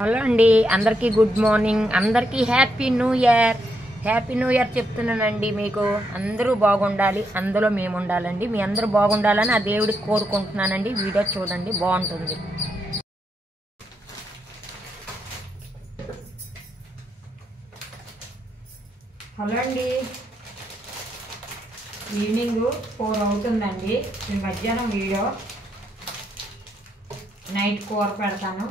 Hello అండి, అందరికీ good morning, అందరికీ హ్యాపీ న్యూ ఇయర్ చెప్తున్నానండి. మీకు అందరూ బాగుండాలి, అందులో మేము ఉండాలండి. మీ అందరూ బాగుండాలని ఆ దేవుడికి కోరుకుంటున్నానండి. వీడియో చూడండి, బాగుంటుంది. హలో అండి, ఈవినింగ్ 4 అవుతుందండి. ఈ మధ్యాహ్నం వీడియో, నైట్ కూర పెడతాను.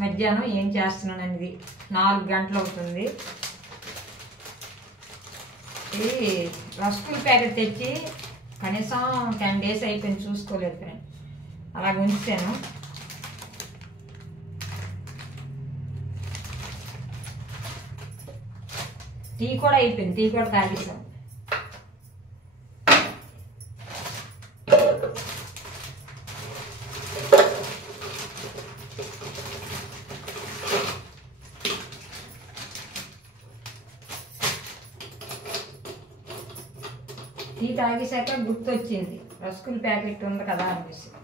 మధ్యాహ్నం ఏం చేస్తున్నాను అనేది 4 గంటలు అవుతుంది. ఇది రస్కుల ప్యాకెట్ తెచ్చి కనీసం 10 days అయిపోయింది, చూసుకోలేదు ఫ్రెండ్. అలాగ ఉంచాను. టీ కూడా అయిపోయింది, టీ కూడా తాగేసాం. టీ తాగేశాక గుర్తొచ్చింది, రస్కుల ప్యాకెట్ ఉంది కదా అనిపిస్తుంది.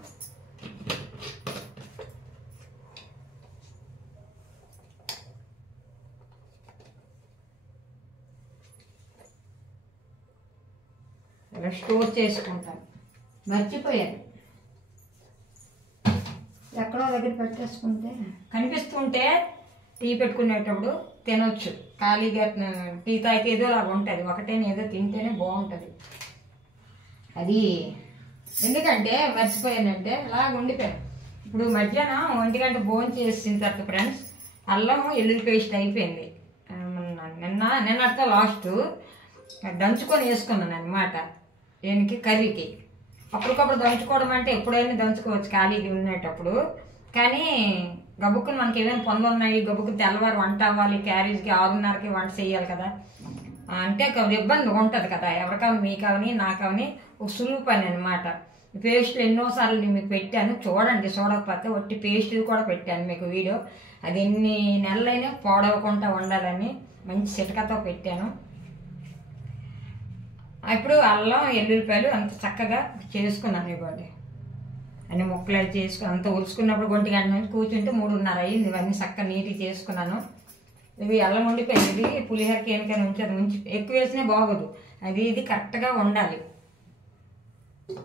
ఇలా స్టోర్ చేసుకుంటాను. మర్చిపోయాను, ఎక్కడో దగ్గర పెట్టేసుకుంటే కనిపిస్తుంటే టీ పెట్టుకునేటప్పుడు తినొచ్చు. ఖాళీగా టీ తాగితే ఏదో లాగా ఉంటుంది, ఒకటేనే ఏదో తింటేనే బాగుంటుంది. అది ఎందుకంటే మర్చిపోయానంటే అలాగ ఉండిపోయాను. ఇప్పుడు మధ్యాహ్నం 1 గంట భోజనం చేసిన తర్వాత ఫ్రెండ్స్, అల్లం వెల్లుల్లి పేస్ట్ అయిపోయింది. నిన్నటితో లాస్ట్ దంచుకొని వేసుకున్నాను అనమాట. దేనికి? కర్రీకి. అప్పటికప్పుడు దంచుకోవడం అంటే ఎప్పుడైనా దంచుకోవచ్చు ఖాళీగా ఉండేటప్పుడు. కానీ గబుక్కుని మనకి ఏమైనా పనులు ఉన్నాయి, గబుక్కుని తెల్లవారు వంట అవ్వాలి, క్యారేజ్కి 6:30కి వంట చేయాలి కదా, అంటే ఇబ్బంది ఉంటుంది కదా. ఎవరికావని, మీకావని, నాకవని ఒక సులువు పని అనమాట. పేస్ట్లు ఎన్నోసార్లు నేను మీకు పెట్టాను, చూడండి. చూడకపోతే ఒట్టి పేస్ట్ కూడా పెట్టాను మీకు వీడియో. అది ఎన్ని నెలలైనా పాడవకుండా ఉండాలని మంచి చిటకతో పెట్టాను. ఇప్పుడు అల్లం ఎల్లుల్లిపాయలు అంత చక్కగా చేసుకున్నాను. ఇవ్వండి, అన్ని ముక్కలు చేసుకుని అంత ఉరుచుకున్నప్పుడు 1 గంట నుంచి కూర్చుంటే 3:30 అయ్యింది. ఇవన్నీ చక్కగా నీట్గా చేసుకున్నాను. ఇవి అల్లం ఉండిపోయింది. ఇది పులిహోరకి ఏనికైనా ఉంచేది, ఉంచి ఎక్కువ వేసినా బాగోదు. ఇది కరెక్ట్గా ఉండాలి.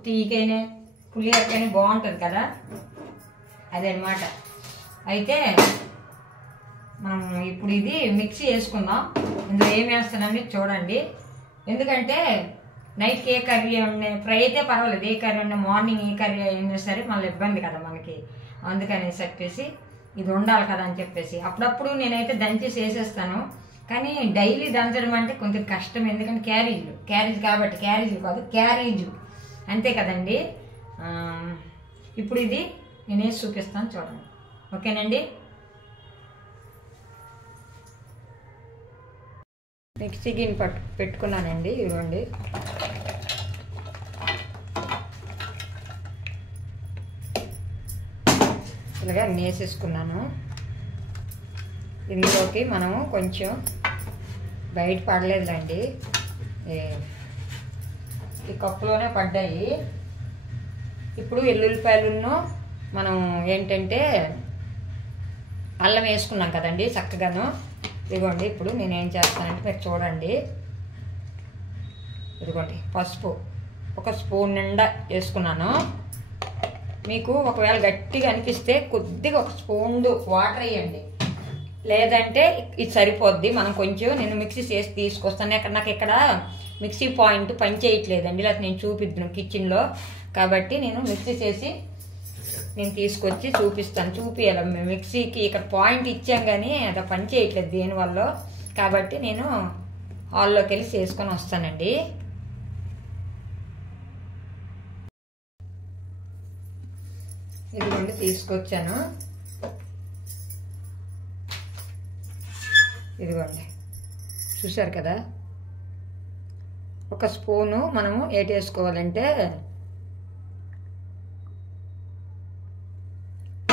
టీకైనా పులిహోరకైనా బాగుంటుంది కదా, అదనమాట. అయితే మనం ఇప్పుడు ఇది మిక్సీ వేసుకుందాం. ఇందులో ఏం వేస్తానని చూడండి. ఎందుకంటే నైట్కి ఏ కర్రీ ఉన్నాయి, ఫ్రై అయితే పర్వాలేదు, ఏ కర్రీ ఉన్నా మార్నింగ్ ఏ కర్రీ అయినా సరే మళ్ళీ ఇబ్బంది కదా మనకి. అందుకని చెప్పేసి ఇది ఉండాలి కదా అని చెప్పేసి అప్పుడప్పుడు నేనైతే దంచేసి వేసేస్తాను. కానీ డైలీ దంచడం అంటే కొంచెం కష్టం. ఎందుకంటే క్యారేజ్ కాబట్టి, క్యారేజీలు కాదు క్యారేజ్, అంతే కదండి. ఇప్పుడు ఇది నేను వేసి చూపిస్తాను, చూడండి. ఓకేనండి. మిక్సీ గిన్నె పెట్టుకున్నానండి. ఇవ్వండి, ఇలాగా వేసేసుకున్నాను. ఇందులోకి మనము కొంచెం బయట పడలేదండి, ఈ కప్పులోనే పడ్డాయి. ఇప్పుడు ఎల్లుల్లిపాయలను మనం ఏంటంటే అల్లం వేసుకున్నాం కదండి చక్కగాను. ఇదిగోండి, ఇప్పుడు నేనేం చేస్తానంటే మీరు చూడండి. ఇదిగోండి, పసుపు 1 స్పూన్ నిండా వేసుకున్నాను. మీకు ఒకవేళ గట్టిగా అనిపిస్తే కొద్దిగా 1 స్పూన్ వాటర్ వేయండి, లేదంటే ఇది సరిపోద్ది. మనం కొంచెం నేను మిక్సీ చేసి తీసుకొస్తాను. నాకు ఇక్కడ మిక్సీ పాయింట్ పని చేయట్లేదండి, లేకపోతే నేను చూపిద్దాను కిచెన్లో. కాబట్టి నేను మిక్సీ చేసి నేను తీసుకొచ్చి చూపిస్తాను. చూపియాలి మిక్సీకి ఇక్కడ పాయింట్ ఇచ్చాం, కానీ అది పని చేయట్లేదు దేనివల్ల. కాబట్టి నేను హాల్లోకి వెళ్ళి చేసుకొని వస్తానండి. ఇదిగోండి, తీసుకొచ్చాను. ఇదిగోండి, చూసారు కదా. 1 స్పూను మనము వేసుకోవాలంటే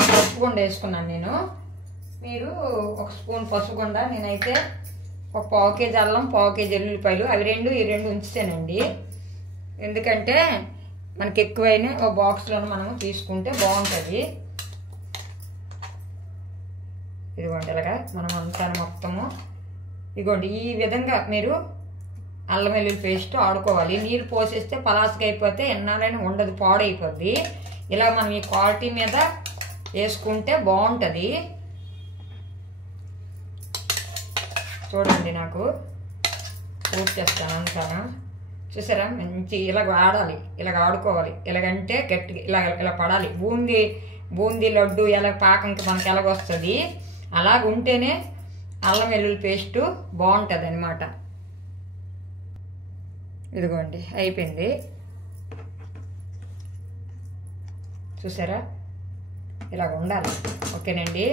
పసుపుగుండ వేసుకున్నాను నేను. మీరు 1 స్పూన్ పసుపుగుండ, నేనైతే 1 పావు కేజీ అల్లం, పావు కేజీ ఎల్లుల్లిపాయలు, అవి ఈ రెండు ఉంచుతానండి. ఎందుకంటే మనకి ఎక్కువైనా ఓ బాక్స్లో మనము తీసుకుంటే బాగుంటుంది. ఇదిగోండి ఇలాగా మనం అంతా మొత్తము ఇదిగోండి ఈ విధంగా మీరు అల్లం వెల్లుల్లి పేస్ట్ ఆడుకోవాలి. నీరు పోసేస్తే పలాసగా అయిపోతే ఎన్నారైనా ఉండదు, పాడైపోద్ది. ఇలా మనం ఈ క్వాలిటీ మీద వేసుకుంటే బాగుంటుంది. చూడండి నాకు పూర్తి చేస్తాను అంతాను. చూసారా మంచి ఇలాగ ఆడాలి, ఇలాగ ఆడుకోవాలి. ఇలాగంటే గట్టిగా ఇలా పడాలి. బూందీ లడ్డు ఎలా పాకంకి మనకి ఎలాగొస్తుంది అలాగ ఉంటేనే అల్లం వెల్లుల్లి పేస్టు బాగుంటుంది అనమాట. ఇదిగోండి అయిపోయింది. చూసారా ఇలాగ ఉండాలి. ఓకేనండి.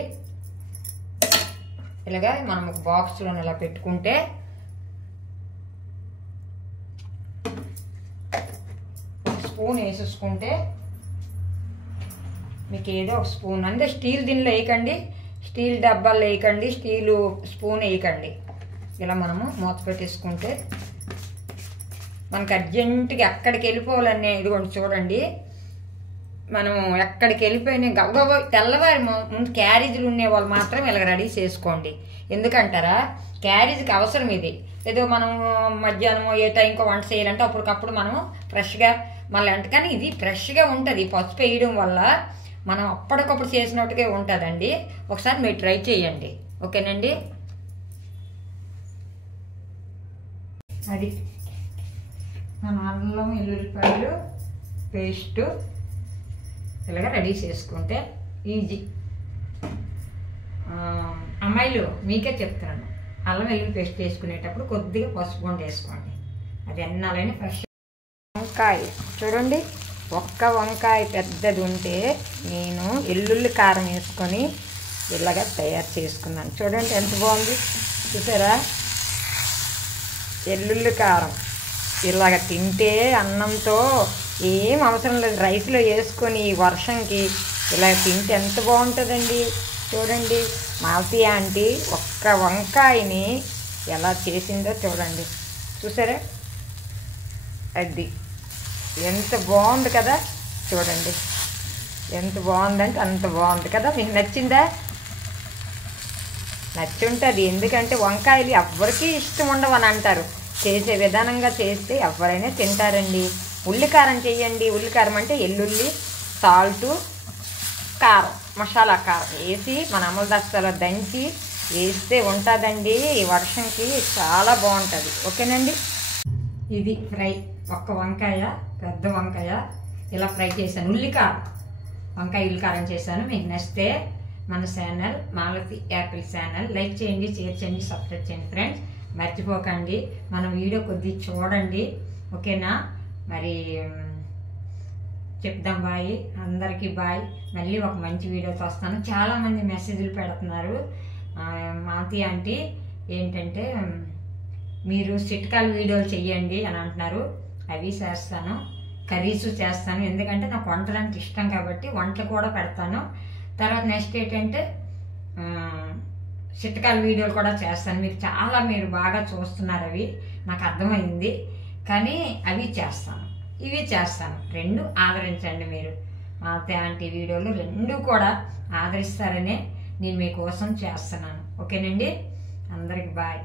ఇలాగా మనం ఒక బాక్స్లో ఇలా పెట్టుకుంటే ఒక స్పూన్ వేసేసుకుంటే మీకు ఏదో ఒక స్పూన్ అంటే స్టీల్ దీనిలో వేయకండి, స్టీల్ డబ్బాలు వేయకండి, స్టీలు స్పూన్ వేయకండి. ఇలా మనము మూత పెట్టేసుకుంటే మనకు అర్జెంటుగా ఎక్కడికి వెళ్ళిపోవాలనే ఇదిగోండి చూడండి. మనము ఎక్కడికి వెళ్ళిపోయినా గబగబా తెల్లవారి ముందు క్యారేజీలు ఉండే వాళ్ళు మాత్రం ఇలా రెడీ చేసుకోండి. ఎందుకంటారా క్యారేజీకి అవసరం ఇది. ఏదో మనం మధ్యాహ్నం ఏ టైంకో వంట చేయాలంటే అప్పటికప్పుడు మనం ఫ్రెష్గా మళ్ళీ అంటే కానీ ఇది ఫ్రెష్గా ఉంటుంది. పసుపు వేయడం వల్ల మనం అప్పటికప్పుడు చేసినట్టుగా ఉంటుందండి. ఒకసారి మీరు ట్రై చేయండి. ఓకేనండి. అది మన అల్లం వెల్లుల్లిపాయలు పేస్టు ఇలాగ రెడీ చేసుకుంటే ఈజీ. అమ్మాయిలు మీకే చెప్తున్నాను, అల్లం వెల్లుల్లి పేస్ట్ వేసుకునేటప్పుడు కొద్దిగా పసుపు గుండ వేసుకోండి. అది ఎన్నాలని ఫ్రెష్. వంకాయ చూడండి, ఒక్క వంకాయ పెద్దది ఉంటే నేను ఎల్లుల్లి కారం వేసుకొని ఇలాగ తయారు చేసుకున్నాను. చూడండి ఎంత బాగుంది. చూసారా ఎల్లుల్లి కారం ఇలాగ తింటే అన్నంతో ఏం అవసరం లేదు, రైస్లో వేసుకొని ఈ వర్షంకి ఇలా తింటే ఎంత బాగుంటుందండి. చూడండి మాలతి ఆంటీ ఒక్క వంకాయని ఎలా చేసిందో చూడండి. చూసారా అది ఎంత బాగుంది కదా. చూడండి ఎంత బాగుందంటే అంత బాగుంది కదా. మీకు నచ్చిందా? నచ్చుంటుంది. ఎందుకంటే వంకాయలు ఎవ్వరికీ ఇష్టం ఉండవని అంటారు. చేసే విధానంగా చేస్తే ఎవరైనా తింటారండి. ఉల్లికారం చేయండి. ఉల్లికారం అంటే ఎల్లుల్లి, సాల్టు, కారం, మసాలా కారం వేసి మన అమలు దస్తాలో దంచి వేస్తే ఉంటుందండి. ఈ వర్షంకి చాలా బాగుంటుంది. ఓకేనండి. ఇది ఫ్రై ఒక్క వంకాయ పెద్ద వంకాయ ఇలా ఫ్రై చేశాను. ఉల్లికారం వంకాయ ఉల్లికారం చేశాను. మీకు నచ్చితే మన channel Malathi Apple channel like చేయండి, షేర్ చేయండి, సబ్స్క్రైబ్ చేయండి ఫ్రెండ్స్. మర్చిపోకండి మన వీడియో కొద్దిగా చూడండి. ఓకేనా? మరి చెప్దాం బాయ్ అందరికీ బాయ్. మళ్ళీ ఒక మంచి వీడియోతో వస్తాను. చాలామంది మెసేజ్లు పెడుతున్నారు మాలతి ఆంటీ ఏంటంటే మీరు చిట్కాల వీడియోలు చెయ్యండి అని అంటున్నారు. అవి చేస్తాను, కర్రీస్ చేస్తాను. ఎందుకంటే నాకు వంటలు అంటే ఇష్టం కాబట్టి వంటలు కూడా పెడతాను. తర్వాత నెక్స్ట్ ఏంటంటే చిట్కాల వీడియోలు కూడా చేస్తాను. మీరు బాగా చూస్తున్నారు, అవి నాకు అర్థమైంది. కానీ అవి చేస్తాను, ఇవి చేస్తాను. రెండు ఆదరించండి. మీరు మాలతి ఆంటీ వీడియోలు రెండు కూడా ఆదరిస్తారనే నేను మీకోసం చేస్తున్నాను. ఓకేనండి. అందరికి బాయ్.